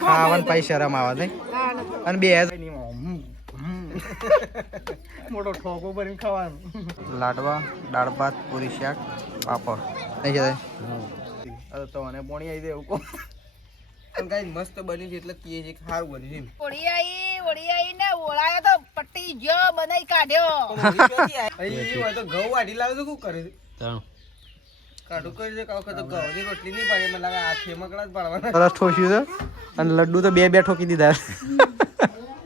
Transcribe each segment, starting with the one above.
ખાવાનું પછી શરમ આવે છે અને બે મોટો ઠોકો ભરીને ખાવાનું લાડવા દાળ ભાત પૂરી શાક પાપડ નહીં છે તો મને પોણી આવી દે એવું કહો પણ કઈ મસ્ત બની છે એટલે કીએ છે સારું બની છે ઓળી આઈ ને ઓળાયો તો પટ્ટી ગયો બનાઈ કાઢ્યો અહીં તો ઘઉં વાઢી લાવે તો શું કરે છે કાઢું કરી દે કાવ તો ઘઉંની રોટલી નહીં પાડે મને લાગે આ ખેમકડા જ પાડવાના સરસ ઠોસ્યું છે અને લડ્ડુ તો બે ઠોકી દીધા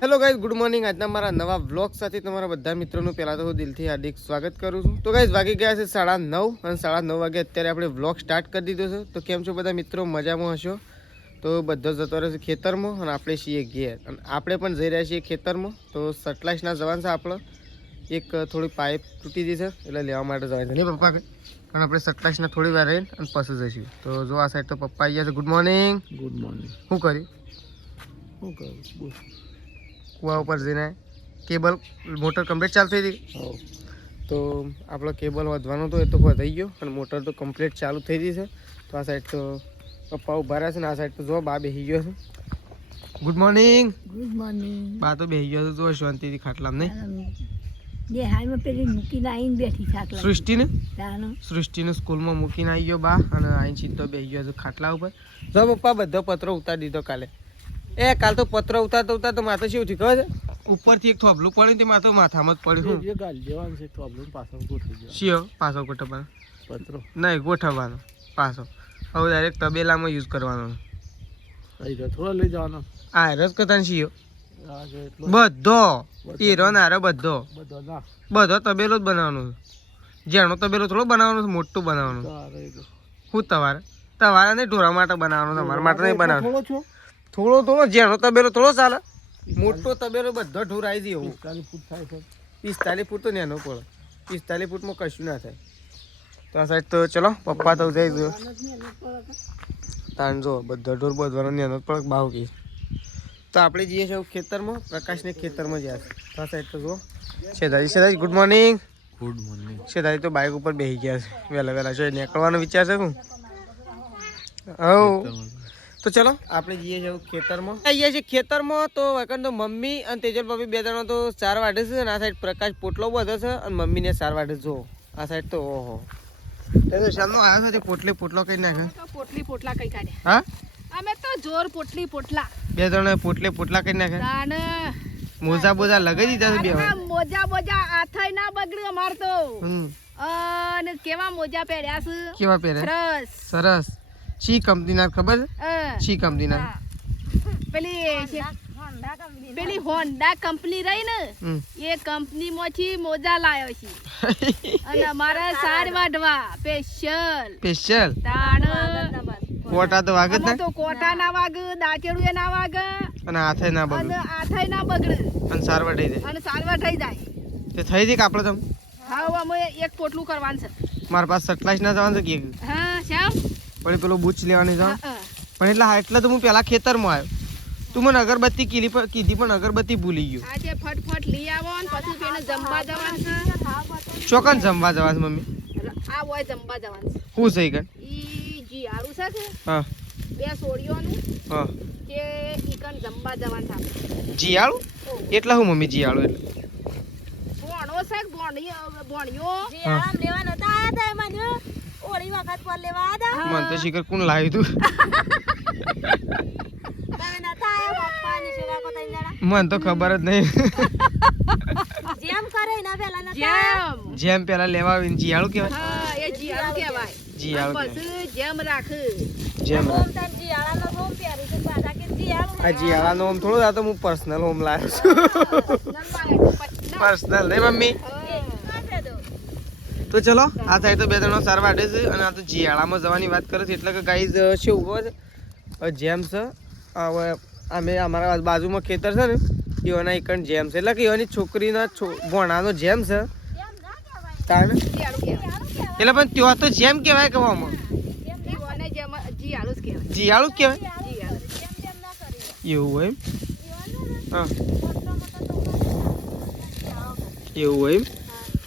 હેલો ગાઈઝ ગુડ મોર્નિંગ આજના મારા નવા વ્લોગ સાથે તમારા બધા મિત્રોનું પહેલાં તો હું દિલથી હાર્દિક સ્વાગત કરું છું તો ગાઈઝ વાગી ગયા છે 9:30 અને 9:30 વાગે અત્યારે આપણે વ્લોગ સ્ટાર્ટ કરી દીધો છે તો કેમ છો બધા મિત્રો મજામાં હશો તો બધો જતો રહેશે ખેતરમાં અને આપણે છીએ ઘેર અને આપણે પણ જઈ રહ્યા છીએ ખેતરમાં તો સટલાઇસના જવાન છે આપણો એક થોડી પાઇપ તૂટી ગઈ છે એટલે લેવા માટે જવાય છે નહીં પપ્પા પણ આપણે સટલાઇસના થોડી વાર રહીને અને પછી જઈશું તો જો આ સાઈડ તો પપ્પા આવી ગયા છે ગુડ મોર્નિંગ શું કરી કુવા ઉપર જઈને કેબલ મોટર કમ્પ્લીટ ચાલુ થઈ હતી તો આપણો કેબલ વધવાનો હતો એ તો વધી ગયો અને મોટર તો કમ્પ્લીટ ચાલુ થઈ ગઈ છે તો આ સાઈડ તો પપ્પા ઉભા રહ્યા છે ને આ સાઈડ તો જો બા બેસી ગયો છે ગુડ મોર્નિંગ બા તો બેસી ગયો છે જો શાંતિથી ખાટલામાં નહીં સૃષ્ટિને સ્કૂલમાં મૂકીને આવી ગયો બા અને અહીં સીધો બેસી ગયો છે ખાટલા ઉપર જો પપ્પા બધો પત્રો ઉતારી દીધો કાલે એ કાલ તો પત્ર ઉતારતો માથે શું થયું ખબર છે ઉપરથી એક થોભલું પડ્યું તે માથે માથામાં જ પડ્યું શિયો પાછો ગોઠવવાનો પત્રો નહીં ગોઠવવાનો પાછો હવે ડાયરેક્ટ તબેલામાં યુઝ કરવાનો થોડો લઈ જવાનો આ રસ કથાન શિયો બધો હીરો નારો બધો તબેલો જ બનાવવાનો જેનો તબેલો થોડો બનાવવાનો મોટું બનાવવાનું શું તમારે નહીં ઢોરા માટે બનાવવાનું તમારા માટે નહીં બનાવવાનું થોડો જેનો તબેલો થોડો ચાલે મોટો તબેલો બધો ઢોર આવી દે એવું 45 ફૂટ તો નેનો પડે 45 ફૂટમાં કશું ના થાય તો આ સાઈડ તો ચલો પપ્પા તો જઈ જો તાણ જો બધો ઢોર બધવાનો નેનો પડે બાવકી તો આપણે જઈએ છીએ ખેતરમાં પ્રકાશને ખેતરમાં જ્યાં તો આ સાઈડ તો જો શેદાજી ગુડ મોર્નિંગ શેદાજી તો બાઇક ઉપર બેસી ગયા છે વહેલા જો નીકળવાનો વિચાર છે હું તો ચલો આપણે જઈએ છીએ ખેતરમાં આવીએ છીએ ખેતરમાં તો વખત તો મમ્મી અને તેજલ ભાભી બે જણા તો 4 વાઢે છે અને આ સાઈડ પ્રકાશ પોટલો બધો છે અને મમ્મીને 4 વાઢે જો આ સાઈડ તો ઓહો શામનો આવ્યો છે પોટલો કઈ નાખે પોટલા કઈ કાઢે હા અમે તો જોર પોટલા બે જણા પોટલા કઈ નાખે મોજા લગાવી દીધા છે બે મોજા આથાય ના બગડ્યું અમાર તો અને કેવા મોજા પહેર્યા છે કેવા પહેર્યા સરસ શી કંપનીના ખબર છે શી કંપનીના પેલી હોન્ડા કંપની રહી ને એ કંપની માંથી મોજા લાયો છે અને અમારા સાર વાઢવા સ્પેશિયલ કોટા તો વાગે તો કોટા ના વાગે દાંતેડું એ ના વાગે અને હાથે ના બગડે અને સાર વઢાઈ જાય તે થઈ દી કાપડો તમ હા અમે એક પોટલું કરવાનું છે મારા પાસે 27 ના જવાનું છે કે હા શ્યામ પણ પેલો બૂચ લેવાની છે પણ એટલે તો હું પેલા ખેતરમાં આવ્યો તું મને અગરબત્તી કીધી પણ અગરબત્તી ભૂલી ગયો આજે ફટફટ લઈ આવો ને પછી પેને જમવા જવાનું છે ચોકન જમવા જવાનું મમ્મી આ હોય જમવા જવાનું છે હું સહી કર ઈ જી આરું છે કે હા બે સોડિયોનું હા કે ઈકન જમવા જવાનું છે જીયાળુ એટલે હું મમ્મી જીયાળુ એટલે બોણો છે બોણિયો જીયાળા લેવા નતા આયા તા એમાં ઓળી વખત પર લેવા આયા મન તો શિખર કોણ લાવ્યું તું તમે નતા આયા પપ્પા ની સેવા કો તઈંદડા મન તો ખબર જ નહીં જેમ કરે ના પેલા નતા જેમ પેલા લેવા આવીને જીયાળુ કહેવાય હા એ જીયાળુ કહેવાય જીયાળુ પછી જેમ રાખ હોમ તાર જીયાળા નો હોમ પ્યારી છે પાછા કે જીયાળુ આ જીયાળા નો હોમ થોડો આ તો હું પર્સનલ હોમ લાવ્યો છું પર્સનલ નહીં મમ્મી તો ચલો આ સાઈડ તો બે જણો સાર વાઢે છે અને આ તો જીયાળામાં જવાની વાત કરે છે એટલે કે ગાઈઝ છે ઉભો છે જેમ છે હવે અમે અમારા બાજુમાં ખેતર છે ને એઓના એકણ જેમ છે એટલે કે એવાની છોકરીના ભોણાનો જેમ છે તાને એટલે પણ ત્યાં તો જેમ કહેવાય કહેવામાં જીયાળું જ કહેવાય એવું હોય હા એવું હોય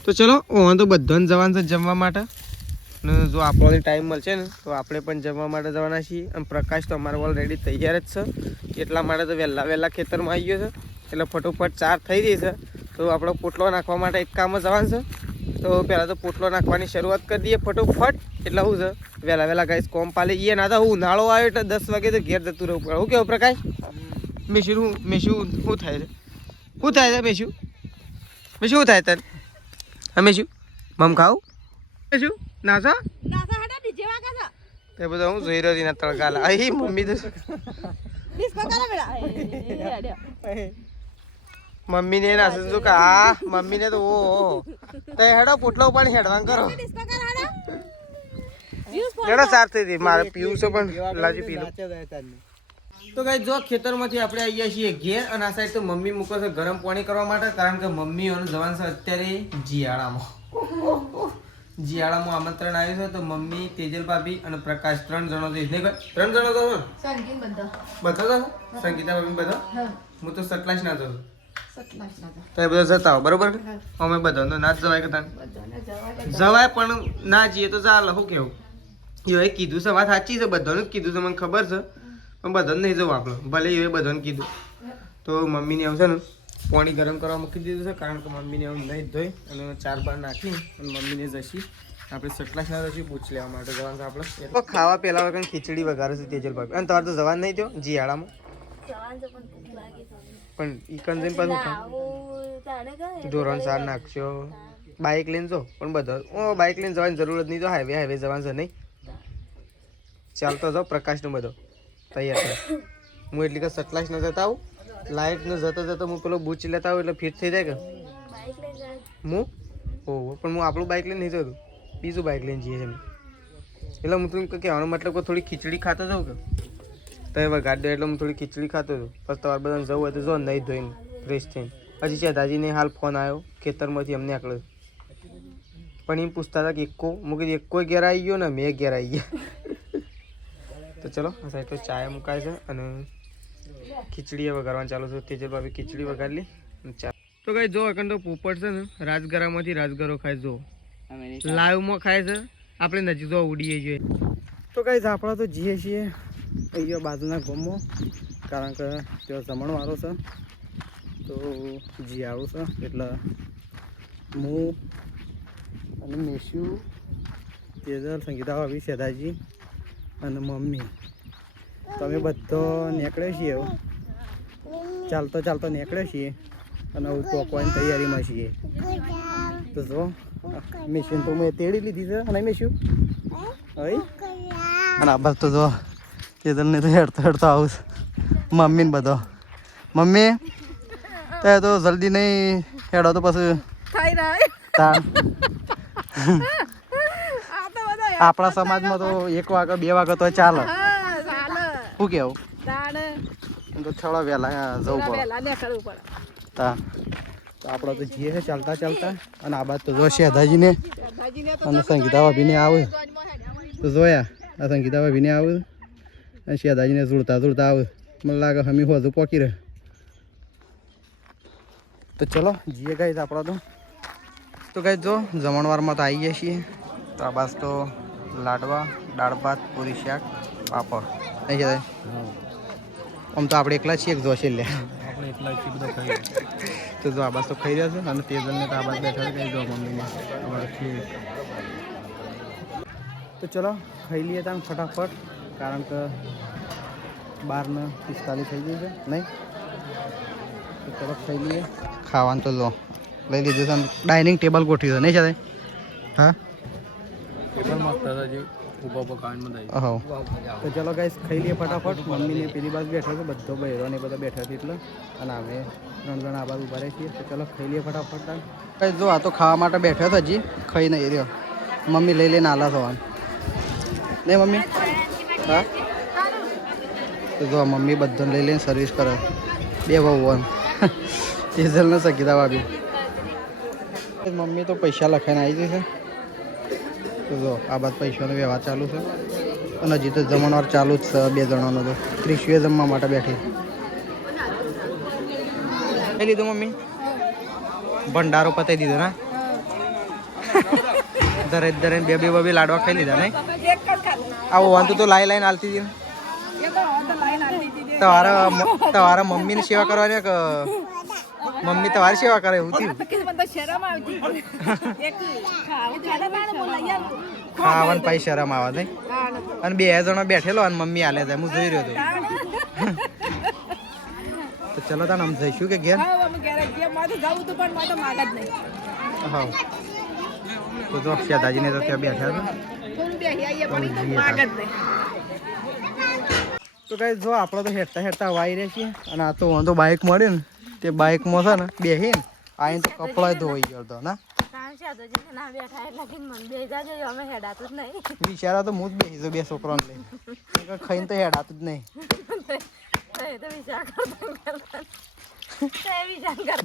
તો ચલો ઓન તો બધાને જવાનું છે જમવા માટે ને જો આપણને ટાઈમ મળશે ને તો આપણે પણ જમવા માટે જવાના છીએ. અને પ્રકાશ તો અમારો ઓલરેડી તૈયાર જ છે, એટલા માટે તો વહેલા ખેતરમાં આવી ગયો છે. એટલે ફટોફટ 4 થઈ જશે. તો આપણો પોટલો નાખવા માટે એક કામ જવાનું છે. તો પહેલાં તો પોટલો નાખવાની શરૂઆત કરી દઈએ ફટોફટ. એટલે શું છે વહેલા ગાઈસ કોમ પાલી જઈએ. ના તો ઉનાળો આવ્યો એટલે 10 વાગે તો ઘેર જતું રહેવું પડે. શું કેવું પ્રકાશ? મેશું શું થાય છે? શું થાય છે મેશું શું થાય તને? મેશું મમ ખાવું મેશું નાસા હડા ડીજે વાગે છે એ બધા હું જોઈ રહ્યો ના તડકા લા અહીં મમ્મી તો ડિસ્કો કરે બેડા મમ્મીને નાસે જો કે આ મમ્મીને તો ઓ તે હેડો પોટલો પણ હેડવાન કરો ડિસ્કો કર હડા હેડો સાર થઈ હતી મારે પીવું છે પણ લાજી પી લો. તો ગાઈસ જો ખેતરમાંથી આપણે આવ્યા છીએ ઘેર અને આ સાઈડ તો મમ્મી મૂકો છે ગરમ પાણી કરવા માટે, કારણ કે મમ્મીઓનું જવાનું છે અત્યારે જીયાળામાં આમંત્રણ આવ્યું છે. તો મમ્મી, તેજલ ભાભી અને પ્રકાશ 3 જણો જઈશ નહીં ભાઈ? 3 જણો તો બધા તો સંગીતા ભાભી બધા હું તો સટલાશ ના જતો તો એ બધા જતા હો બરોબર. અમે બધા તો ના જ જવાય કે તને જવાય પણ ના જઈએ તો ચાલે. શું કેવું એ કીધું છે વાત સાચી છે, બધાનું જ કીધું છે મને ખબર છે, પણ બધાને નહીં જવું આપણે ભલે એ બધાને કીધું. તો મમ્મીને આવશે ને પાણી ગરમ કરવા મૂકી દીધું છે, કારણ કે મમ્મીને એવું નહીં ધોઈ અને 4 બાર નાખી અને મમ્મીને જશી આપણે સટલાશ ના જશી પૂછ લેવા માટે જવાનું છે આપણે. ખાવા પહેલા વગર ખીચડી વઘારે છે તેજલ ભાભી. અને તમારે તો જવાનું નહીં થયો જીયાળામાં પણ ઈકન જઈને પાછું ધોરણ 4 નાખશો બાઇક લઈને જો પણ બધા બાઇક લઈને જવાની જરૂર જ નહીં. તો હાઈવે જવાનું છે નહીં ચાલતો જાઓ. પ્રકાશનો બધો તૈયાર થાય. હું એટલી કે સટલાશ ન જતા આવું લાઇટ ને જતો હું પેલો બૂચ લેતા આવું એટલે ફિટ થઈ જાય કે હું પણ હું આપણું બાઇક લઈને નહીં જતું, બીજું બાઇક લઈને જઈએ છીએ એટલે હું તમને કહેવાનો મતલબ કે થોડી ખીચડી ખાતો જાઉં કે તો એ વગાડ દે એટલે હું થોડી ખીચડી ખાતો હતો. પછી તમારે બધાને જવું હોય તો જો નહીં ધોઈને ફ્રેશ થઈને. પછી છે દાદાજીને હાલ ફોન આવ્યો ખેતરમાંથી અમને આકડો પણ એમ પૂછતા હતા કે હું કીધું કોઈ ઘેર આવી ગયો ને મેં ઘેર આવી ગયા. તો ચલો આ સાઈડ તો ચાય મુકાય છે અને ખીચડી વગાડવાનું ચાલુ છે. તેજલ ભાભી ખીચડી વગાડી લી ચા. તો કઈ જો એકન તો પોપટ છે ને રાજગરામાંથી રાજગરો ખાય જો લાઈવમાં ખાય છે. આપણે નજીક જો ઉડીએ જોઈએ. તો કઈ આપણે તો જઈએ છીએ અહીંયા બાજુના ગામમાં, કારણ કે ત્યાં જમણવાળો છે તો જી આવું છે એટલે હું અને મેશું, તેજલ, સંગીતા ભાભી, સેદાજી અને મમ્મી તમે બધો નીકળ્યા છીએ. ચાલતો નીકળ્યા છીએ અને હું પોકવાની તૈયારીમાં છીએ. તો જો મેશું તો મેં તેડી લીધી છે અને મેશું હવે અને આ બસ તો જો તેજલને તો હેડતો આવું મમ્મીને બધો. મમ્મી તે તો જલ્દી નહીં હેડો તો પછી આપણા સમાજમાં તો 1 વાગે 2 વાગે તો ચાલે. શું કેવું તો થોડા વહેલા જવું પડે. તો આપણે તો જઈએ ચાલતા અને આ બાદ તો જો શેધાજીને અને સંગીતા ભાભીને આવે તો જોયા આ સંગીતા ભાભીને આવે અને શેધાજીને જોડતા આવે. મને લાગે હમી હોજુ પોકી રહે. તો ચલો જઈએ ગાઈસ આપણે તો ગાઈસ જો જમણવારમાં તો આવી ગયા છીએ. તો આ બાદ તો લાડવા, દાળ ભાત, પૂરી, શાક, પાપડ નહીં છે. આમ તો આપણે એકલા છીએ જોશે લે આપણે એકલા છીએ બધા ખાઈ તો જો આ બાદ તો ખાઈ રહ્યા છે અને તેજલને તો આ બાદ બેઠા છે જો મમ્મીને. તો ચલો ખાઈ લઈએ ત્યાં ફટાફટ, કારણ કે 12:45 થઈ ગયું છે નહીં. તો ચલો ખાઈ લઈએ. ખાવાનું તો લો લઈ લીધું છે. ડાઇનિંગ ટેબલ ગોઠવ્યું છે નહીં છે? હા તો ચલો ગાઈસ ખાઈ લઈએ ફટાફટ. મમ્મીને પેલી બાજુ બેઠા છે બધો બહેરો ને બધા બેઠા છે એટલે, અને અમે 3 જણા આ બાજુ ઉભા રહીએ છીએ. તો ચલો ખાઈ લઈએ ફટાફટ. જો આ તો ખાવા માટે બેઠો હતો, હજી ખાઈ નહીં રહ્યો. મમ્મી લઈ લઈને આલા થવાનું નહીં મમ્મી? હા તો જો મમ્મી બધાને લઈ લઈને સર્વિસ કરે. 2 વહુઓને તેજલ ને સંગીતા ભાભી. મમ્મી તો પૈસા લખાઈને આવી જશે. તો જો આ બાદ પૈસાનો વ્યવહાર ચાલુ છે અને હજી તો જમણવાર ચાલુ જ છે. 2 જણાનો તો ત્રિશુએ જમવા માટે બેઠી. કઈ લીધું મમ્મી? ભંડારો પતાવી દીધો ના? ધરે ધરે બે લાડવા ખાઈ લીધા નહીં એક જ ખાધું આવો વાંધો તો લાઈન હાલતી હતી ને. એ તો હવે તો લાઈન આપી દીધી તમારા મમ્મીની સેવા કરવાની કે મમ્મી તમારી સેવા કરે એવું થયું કે મને તો શરમ આવતી એક ખાવું ખાધા ને લઈ આવું ખાવાનું પાઈ શરમ આવે નહીં અને 2 જણા બેઠેલો અને મમ્મી હાલે જાય હું જોઈ રહ્યો હતો તો ચલો તાને આમ જઈશું કે ઘેર હા અમે ઘરે જે માથે જાવું તો પણ માથે માગ જ નહીં હા તો જો દાદાજીને તો ત્યાં બેઠા હતા થોડું બેહી આવીએ પણ ઈ તો માગ જ નહીં તો કઈ જો આપણે તો હેઠતા વાઈ રહ્યા છીએ અને આ તો વાંધો બાઇક મળ્યું ને તે બાઇકમાં છે ને બેહીને આઈને તો કપડાં ધોઈ ગયો હતો ના બિચારા તો હું જ બેસી જાઉં 2 છોકરાને લઈને ખાઈને તો હેડાતું જ નહીં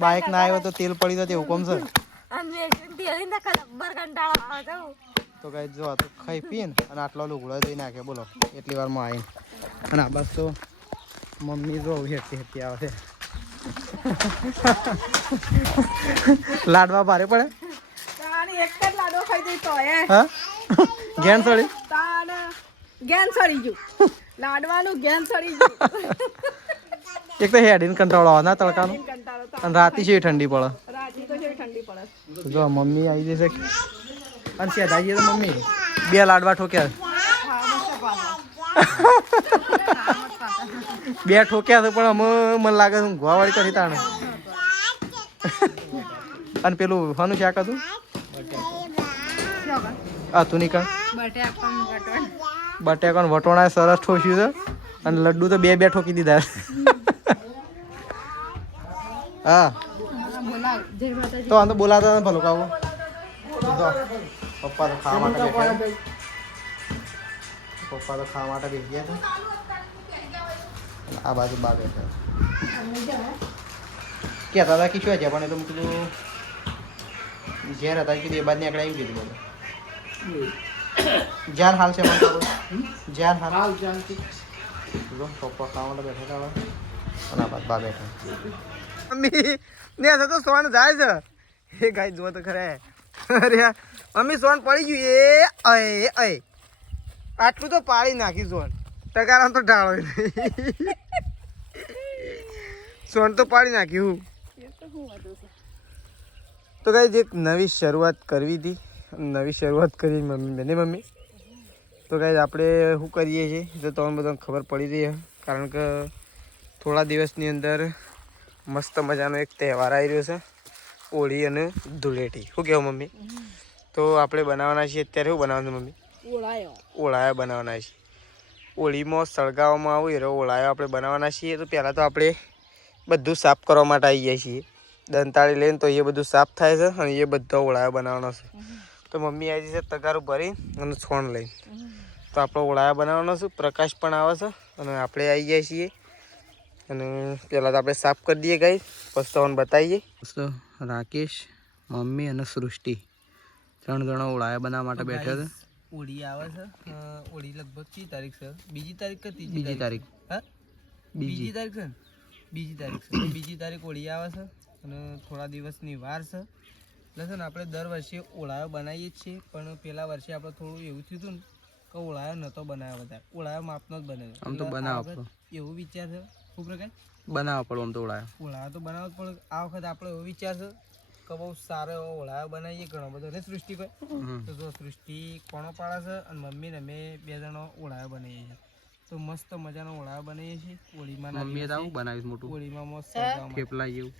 બાઇક ના આવ્યો તો તેલ પડી તો તે હુકમ છે તો કઈ જો તો ખાઈ પીને અને આટલો લુગડો દઈ નાખે બોલો એટલી વારમાં આવીને અને આ બસ તો મમ્મી જો હેઠતી આવે છે લાડવા ભારે પડે એક જ લાડો ખાઈ જઈ તો હા ગેન સળી તાણ ગેન સડી ગયું લાડવાનું ગેન સડી ગયું એક તો હેડીને કંટાળો આવે ના તડકાનો કંટાળો તો અને રાતી છે ઠંડી પડે રાતી તો જેવી ઠંડી પડે જો મમ્મી આવી જશે અને સેદાજી તો મમ્મી 2 લાડવા ઠોક્યા 2 ઠોક્યા છે પણ અમે મને લાગે છે ઊંઘવાવાળી કરી તાણે અને પેલું શાનું શાક હતું હતું નીકળ બટેકાનું વટોણા સરસ ઠોસ્યું છે અને લડ્ડુ તો 2 ઠોકી દીધા હા તો આમ તો બોલાતા હતા ભલો કાવો પપ્પા તો ખાવા માટે બેઠા હતા આ બાજુ બા બેઠા કહેતા હતા કે શું છે પણ એ તો મેં કીધું ઘેર હતા કીધું એ બાદ નીકળ્યા એમ કીધું બધું જ્યાં હાલ છે મને જ્યાં હાલ પપ્પા ખાવા માટે બેઠા હતા અને આ બાદ બા બેઠા મમ્મી ને તો સોન જાય છે એ ગાય જુઓ તો ખરે અરે મમ્મી સોન પડી ગયું એ અય આટલું તો પાડી નાખી સોન ટકારામ તો ઢાળો સોન તો પાડી નાખ્યું તો કઈ એક નવી શરૂઆત કરવી હતી નવી શરૂઆત કરી મમ્મી તો કઈ આપણે શું કરીએ છીએ તો તમને બધાને ખબર પડી રહી કારણ કે થોડા દિવસની અંદર મસ્ત મજાનો એક તહેવાર આવી રહ્યો છે હોળી અને ધૂળેટી શું કહેવું મમ્મી તો આપણે બનાવવાના છીએ અત્યારે શું બનાવવાનું મમ્મી ઓળાયા બનાવવાના છીએ હોળીમાં સળગાવવામાં આવે એ ઓળાયા આપણે બનાવવાના છીએ તો પહેલાં તો આપણે બધું સાફ કરવા માટે આવી જાય છીએ દંતાળી લઈને તો એ બધું સાફ થાય છે અને એ બધા ઓળાયા બનાવવાના છે તો મમ્મી આવી જશે તગારું ભરી અને છોણ લઈને તો આપણે ઓળાયા બનાવવાનો છે પ્રકાશ પણ આવે છે અને આપણે આવી જાય છીએ અને પહેલાં તો આપણે સાફ કરી દઈએ ગાઈ પછી તમને બતાવીએ રાકેશ મમ્મી અને સૃષ્ટિ 3 જણા ઓળાયા બનાવવા માટે બેઠા છે હોળી આવે છે હોળી લગભગ 3 તારીખ છે બીજી તારીખ કે ત્રીજી તારીખ હા બીજી તારીખ છે ને બીજી તારીખ હોળી આવે છે અને થોડા દિવસની વાર છે એટલે છે ને આપણે દર વર્ષે ઓળાયો બનાવીએ જ છીએ પણ પેલા વર્ષે આપણે થોડું એવું થયું હતું ને કે ઓળાયો નહોતો બનાવ્યો વધારે ઓળાયો માપનો જ બનાવ્યો આમ તો બનાવો એવો વિચાર છે શું પ્રકાર બનાવવા પડે આમ તો ઓળાયો તો બનાવવો જ પડે આ વખત આપણો એવો વિચાર છે કે બહુ સારો એવો ઓળાયો બનાવીએ ઘણો બધો ને સૃષ્ટિ કોઈ તો જો સૃષ્ટિ કોણો પાડે છે અને મમ્મી ને અમે 2 જણો ઓળાયો બનાવીએ છીએ તો મસ્ત મજાનો ઓળાયો બનાવીએ છીએ હોળીમાં મમ્મીએ તો આવું બનાવ્યું મોટું હોળીમાં મસ્ત થેપલા જેવું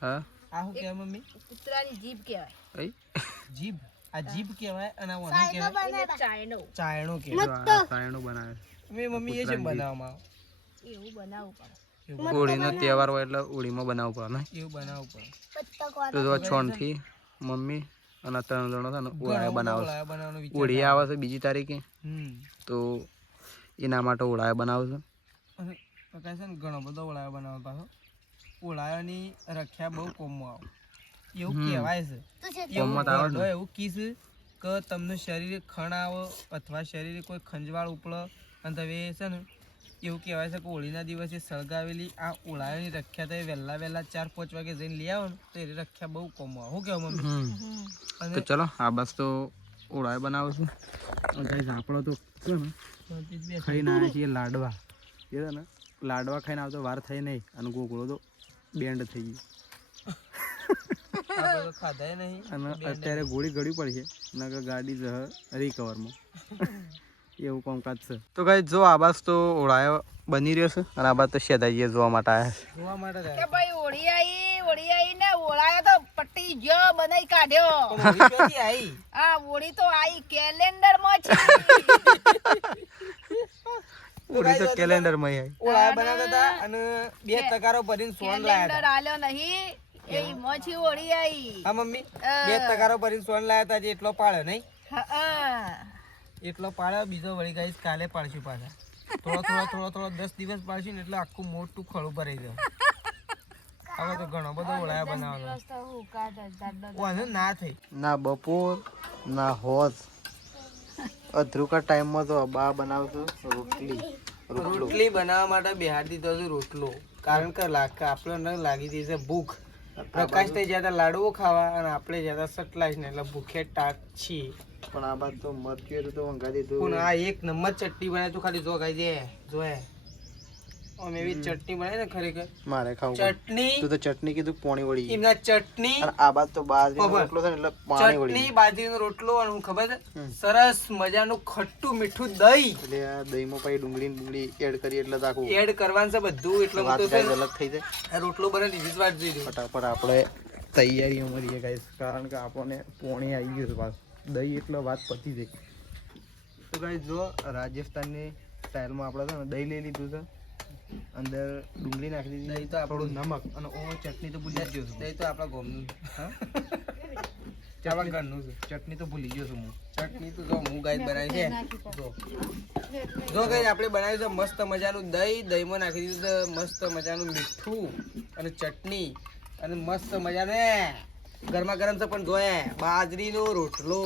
હા આ શું કહેવાય મમ્મી કૂતરાની જીભ કહેવાય જીભ આ જીભ કહેવાય અને આ વનું કહેવાય ચાયણો કહેવાય ચાયણો બનાવે મે મમ્મી એ જેમ બનાવવામાં એવું બનાવવું પડે હોળીનો તહેવાર હોય એટલે હોળીમાં બનાવવું પડે ને એવું બનાવવું પડે તો જો છોણથી મમ્મી અને 3 જણો છે ને ઓળાયા બનાવે હોળી આવે છે બીજી તારીખે તો એના માટે ઓળાયા બનાવે છે અને કહે છે ને ઘણો બધો ઓળાયો બનાવે પાછો ઓળાયાની રખ્યા બહુ કોમમાં આવે એવું કહેવાય છે એવું કીસ કે તમને શરીરે ખણ આવે અથવા શરીરે કોઈ ખંજવાળ ઉપડે અને તમે છે ને એવું કહેવાય છે કે હોળીના દિવસે સળગાવેલી આ ઓળાની રખ્યા તો વહેલા 4-5 વાગે જઈને લઈ આવો ને તો એ રખ્યા બહુ કમો. શું કહેવું મમ્મી? તો ચલો આ બસ તો ઓળાય બનાવું છું. આપણો તો છે ને ખાઈને આવ્યા છીએ લાડવા. એ છે ને લાડવા ખાઈને આવતો વાર થઈ નહીં અને ગોગળો તો બેન્ડ થઈ ગયો ખાધા નહીં અને અત્યારે ગોળી ગળી પડશે નકર ગાડી જ રિકવરમાં એવું કામકાજ છે. તો કઈ જો આ બાસ તો ઓળાયો બની રહ્યો છે અને આ બાદ તો શેદાઈએ જોવા માટે આવ્યા જોવા માટે કે ભાઈ ઓળી આઈ ને ઓળાયો તો પટ્ટી ગયો બનાઈ કાઢ્યો. આવી આ ઓળી તો આઈ કેલેન્ડર માં છે. ઓળી તો કેલેન્ડર માં આવી. ઓળા બનાવતા હતા અને 2 તકારો ભરીને સોન લાયા કેલેન્ડર આલ્યો નહીં એ મોછી ઓળી આઈ. હા મમ્મી 2 તકારો ભરીને સોન લાયા હતા જે એટલો પાડ્યો નહીં હા એટલો પાડ્યો બીજો વળી ગાઈસ કાલે પાડશું પાછા થોડો 10 દિવસ પાડશું ને એટલે આખું મોટું ખળું ભરાઈ જાય. હવે તો ઘણો બધો ઓળાયા બનાવવાનો ના થઈ ના બપોર ના હોત અધરુકા ટાઈમમાં તો બા બનાવતો રોટલી બનાવવા માટે બિહાર દીધો છે રોટલો કારણ કે આપણે લાગી હતી છે ભૂખ. પ્રકાશ થઈ જતા લાડવો ખાવા અને આપણે જતા સટલાઈશ ને એટલે ભૂખે ટાટ છીએ. પણ આ બાદ તો મરક્યું તો વંગા દીધું. પણ આ એક નંબર ચટણી બનાવી તું ખાલી જો ખાઈ દે જોએ આમ એવી ચટણી બનાવી ને ખરેખર મારે ખાવું ચટણી તું તો ચટણી કીધું પાણી વળી એમના ચટણી અને આ બાદ તો બાજરીનો રોટલો છે ને એટલે પાણી વળી ચટણી બાજરીનો રોટલો અને હું ખબર છે સરસ મજાનું ખટ્ટું મીઠું દહીં એટલે આ દહીંમાં પછી ડુંગળી એડ કરી એટલે આખું એડ કરવાનું છે બધું એટલે વાત બધું છે ગાઈસ ને અલગ થઈ જાય. આ રોટલો બને લીધી જ વાત જોઈ દઉં. ફટાફટ આપણે તૈયારી અમારી ગાઈસ કારણ કે આપણને પોણી આવી ગયું છે પાછું દહીં એટલે વાત પતી જાય. તો ગાઈસ જો રાજસ્થાનની સ્ટાઇલમાં આપણે છે ને દહીં લઈ લીધું છે અંદર ડુંગળી નાખી દીધી દહીં તો થોડું નમક અને ઓ ચટણી તો ભૂલી જ ગયો છું. દહીં તો આપણા ગામનું હા આપણા ઘરનું છે. ચટણી તો ભૂલી ગયો છું હું. ચટણી તો જો હું ગાય બનાવી છે જો ગાય આપણે બનાવ્યું છે મસ્ત મજાનું દહીંમાં નાખી દીધું છે મસ્ત મજાનું મીઠું અને ચટણી અને મસ્ત મજાને ગરમા ગરમ છે પણ જોયે બાજરીનો રોટલો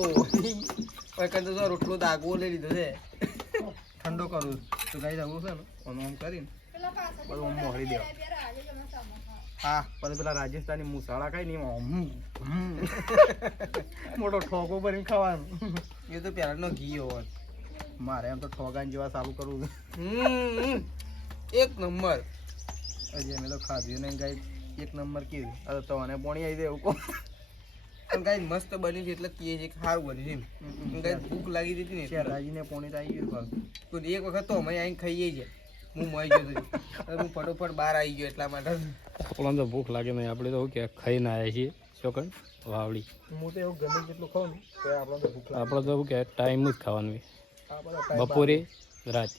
તો રોટલો દાગવો લઈ લીધો છે ઠંડો કરું તો ગાઈસ આવું છે ને આમ કરીને બધું આમ મોહરી દેવા. હા પછી પેલા રાજસ્થાની મુસાળા ખાય ને એમાં મોટો ઠોકો ભરીને ખાવાનું. એ તો પહેલાનો ઘી હોત મારે એમ તો ઠોગાન જેવા ચાલુ કરવું છે. એક નંબર હજી અમે તો ખાધું નહીં ગાઈ એક નંબર કીધું હવે તો મને પોણી આવી જાય એવું કહું. પણ ગાય મસ્ત બની છે એટલે કહે છે કે સારું બની છે ગાય ભૂખ લાગી જતી ને એટલે. રાજીને પોણી તો આવી ગયું તો એક વખત તો અમે આવીને ખાઈએ છે હું મળી ગયો હતો હું ફટોફટ બહાર આવી ગયો એટલા માટે આપણને તો ભૂખ લાગે નહીં આપણે તો શું કે ખાઈને આવ્યા છીએ ચોકન વાવડી. હું તો એવું ગમે જેટલું ખાઉં ને તો આપણને તો ભૂખ આપણે તો શું કે ટાઈમ જ ખાવાનું હોય બપોરે રાત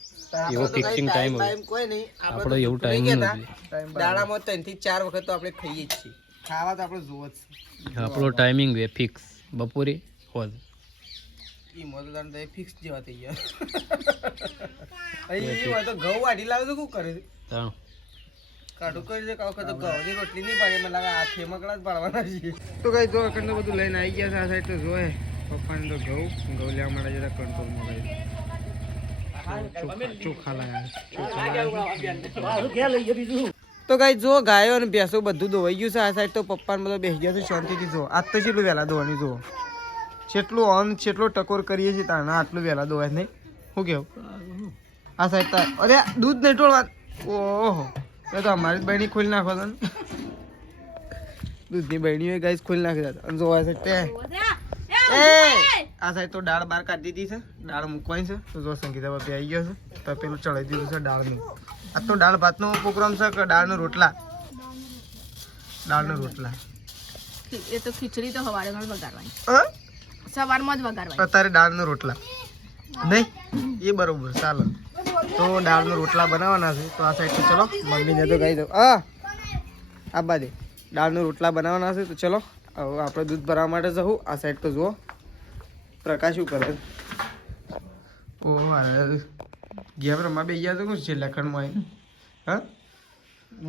એવો ફિક્સિંગ ટાઈમ હોય કોઈ નહીં આપણો એવું ટાઈમ નથી. દાડામાં 3 થી 4 વખત તો આપણે ખાઈએ જ છીએ ખાવા તો આપણે જોવો જ છે આપણો ટાઈમિંગ હોય ફિક્સ બપોરે હોજ ઈ મતદાન તો ફિક્સ જેવા થઈ ગયા અહીં એ હોય તો ઘઉં વાઢી લાવે તો શું કરે છે કાઢું કરી દે કાવ તો ઘઉંની રોટલી નહીં પાડે મને લાગે આ ખેમકડા જ પાડવાના છે. તો કઈ જો અકંડ બધું લઈને આવી ગયા છે આ સાઈડ તો જોયે પપ્પાને તો ઘઉં લેવા માટે જરા કંટ્રોલમાં ગઈ ચોખા લાયા. તો ગાઈ જો ગાયો અને ભેંસો બધું ધોવાઈ ગયું છે આ સાઈડ તો પપ્પાને બધો બેસી ગયા છે શાંતિથી જો આજ તો કેટલું વહેલા ધોવાની જુઓ જેટલું ઓન જેટલો ટકોર કરીએ છીએ તારના આટલું વહેલા ધોવાય નહીં શું કેવું આ સાઈડ તો અરે દૂધ નહીં ટોળવા ઓહો એ તો અમારી જ બહેની ખોલી નાખો ને દૂધની બહેનીઓ ગાઈસ ખોલી નાખી દેતા અને જો આ સાઈડ આ સાઈડ તો દાળ બહાર કાઢી દીધી છે દાળ મૂકવાની છે તો જો સંગીતા બાપી આવી ગયો છે તો પેલું ચડાવી દીધું છે દાળનું આ તો દાળ ભાતનો પ્રોગ્રામ છે કે દાળનો રોટલા એ તો ખીચડી તો સવારમાં જ વઘારવાની હા સવારમાં જ વઘારવાની અત્યારે દાળનો રોટલા નહીં એ બરોબર ચાલો તો દાળનો રોટલા બનાવવાના છે તો આ સાઈડ તો ચલો મમ્મીને તો કહી દો આ બાજુ દાળનો રોટલા બનાવવાના છે તો ચલો હવે આપણે દૂધ ભરવા માટે જવું આ સાઈડ તો જુઓ પ્રકાશ શું કરે ઓહ ગેમ રમવા બે ગયા તો શું છે લખણમાં હા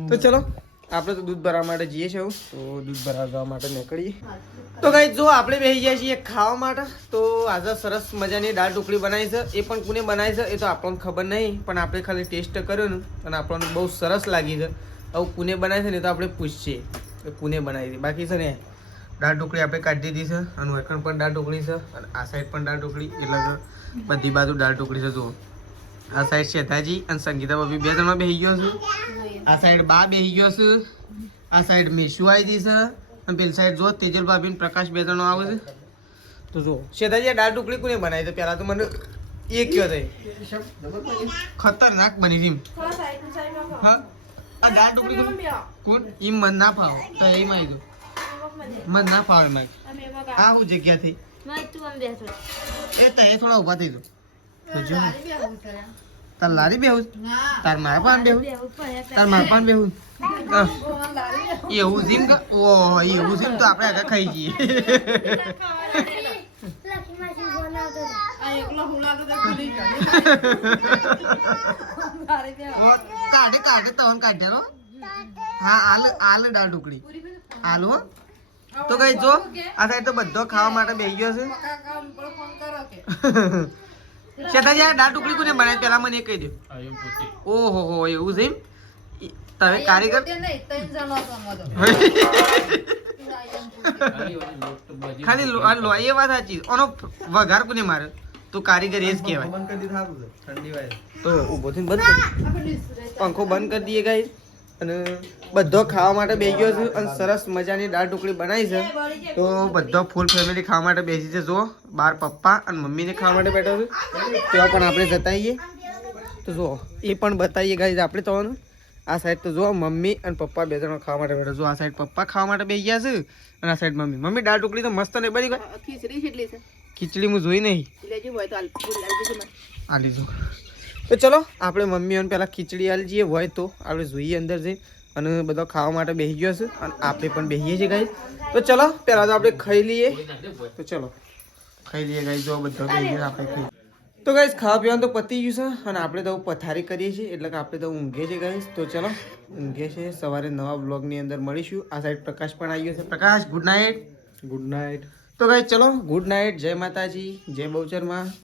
તો ચલો આપણે તો દૂધ ભરવા માટે જઈએ છીએ તો દૂધ ભરવા જવા માટે નીકળીએ તો ગાઈસ જો આપણે બેસી ગયા છીએ ખાવા માટે તો આજે સરસ મજાની દાળ ઢોકળી બનાવી છે એ પણ કોને બનાવી છે એ તો આપણને ખબર નહીં પણ આપણે ખાલી ટેસ્ટ કર્યો ને અને આપણને બહુ સરસ લાગી છે હવે કોને બનાવી છે ને તો આપણે પૂછીએ કે કોને બનાવી હતી બાકી છે ને દાળ ઢોકળી આપણે કાઢી દીધી છે અને વૈકણ પણ દાળ ઢોકળી છે અને આ સાઈડ પણ દાળ ઢોકળી એટલે બધી બાજુ દાળ ઢોકળી છે જુઓ આ સાઈડ શેતાજી અને સંગીતા ભાભી બે જણમાં બેસી ગયો છે આ સાઈડ બા બેસી ગયો છે આ સાઈડ મેશુ આવી ગઈ છે અને પેલી સાઈડ જો તેજલ ભાભી ને પ્રકાશ બે જણો આવે છે તો જો શેતાજી આ દાળ ઢોકળી કોને બનાવી તો પહેલા તો મને એ કયો થઈ ખતરનાક બની હતી હા આ દાળ ઢોકળી કોણ એમ મન ના ફાવે તો એમાં આવી ગયો મન ના ફાવે એમાં આ હું જગ્યાથી એ તો એ થોડા ઊભા થઈ જો તાર લારી બેહું તાર મારા પાન બેહું તાર મારા પાન બેહું એવું જીમ ઓહ એવું જીમ તો આપણે આગળ ખાઈ જઈએ કાઢે કાઢે તવન કાઢે રો હા આલુ દાળ ઢોકળી આલુ હો તો કઈ જો આ સાઈડ તો બધો ખાવા માટે બેસી ગયો છે શેતાજી દાળ ઢોકળી કોને બનાવી પેલા મને કહી દો ઓહો હો એવું છે એમ તમે કારીગર ખાલી લો એ વાત સાચી ઓનો વઘાર કોને મારે તો કારીગર એ જ કહેવાય બંધ કરી દીધું સારું છે ઠંડી વાય તો ઊભો થઈને બંધ કરી પંખો બંધ કરી દઈએ ગાઈસ અને બધો ખાવા માટે બેસી ગયો છે અને સરસ મજાની દાળ ઢોકળી બનાવી છે તો બધો ફૂલ ફેમિલી ખાવા માટે બેસી છે જો બાર પપ્પા અને મમ્મીને ખાવા માટે બેઠો છે ત્યાં પણ આપણે જતાઈએ તો જો એ પણ બતાવીએ ગાઈસ આપણે તો આ સાઈડ તો જો મમ્મી અને પપ્પા બે જણા ખાવા માટે બેઠો જો આ સાઈડ પપ્પા ખાવા માટે બેસી ગયા છે અને આ સાઈડ મમ્મી દાળ ઢોકળી તો મસ્ત નહીં બની ગઈ ખીચડી હું જોઈ નહીં આ લીધું તો ચલો આપણે મમ્મીઓને પહેલાં ખીચડી આલી જઈએ હોય તો આપણે જોઈએ અંદર જઈ અને બધો ખાવા માટે બેસી ગયો છે અને આપણે પણ બેસીએ છીએ ગાઈસ તો ચલો પહેલાં તો આપણે ખાઈ લઈએ તો ચલો ખાઈ લઈએ ગાઈસ જો બધો બેસી ગયો આપણે ખાઈ તો ગાઈસ ખાવા પીવાનું તો પતી ગયું છે અને આપણે તો પથારી કરીએ છીએ એટલે કે આપણે તો ઊંઘીએ છીએ ગાઈસ તો ચલો ઊંઘીએ છીએ સવારે નવા વ્લોગની અંદર મળીશું આ સાઈડ પ્રકાશ પણ આવી ગયો છે પ્રકાશ ગુડ નાઇટ ગુડ નાઇટ તો ગાઈસ ચલો ગુડ નાઇટ જય માતાજી જય બહુચરમાં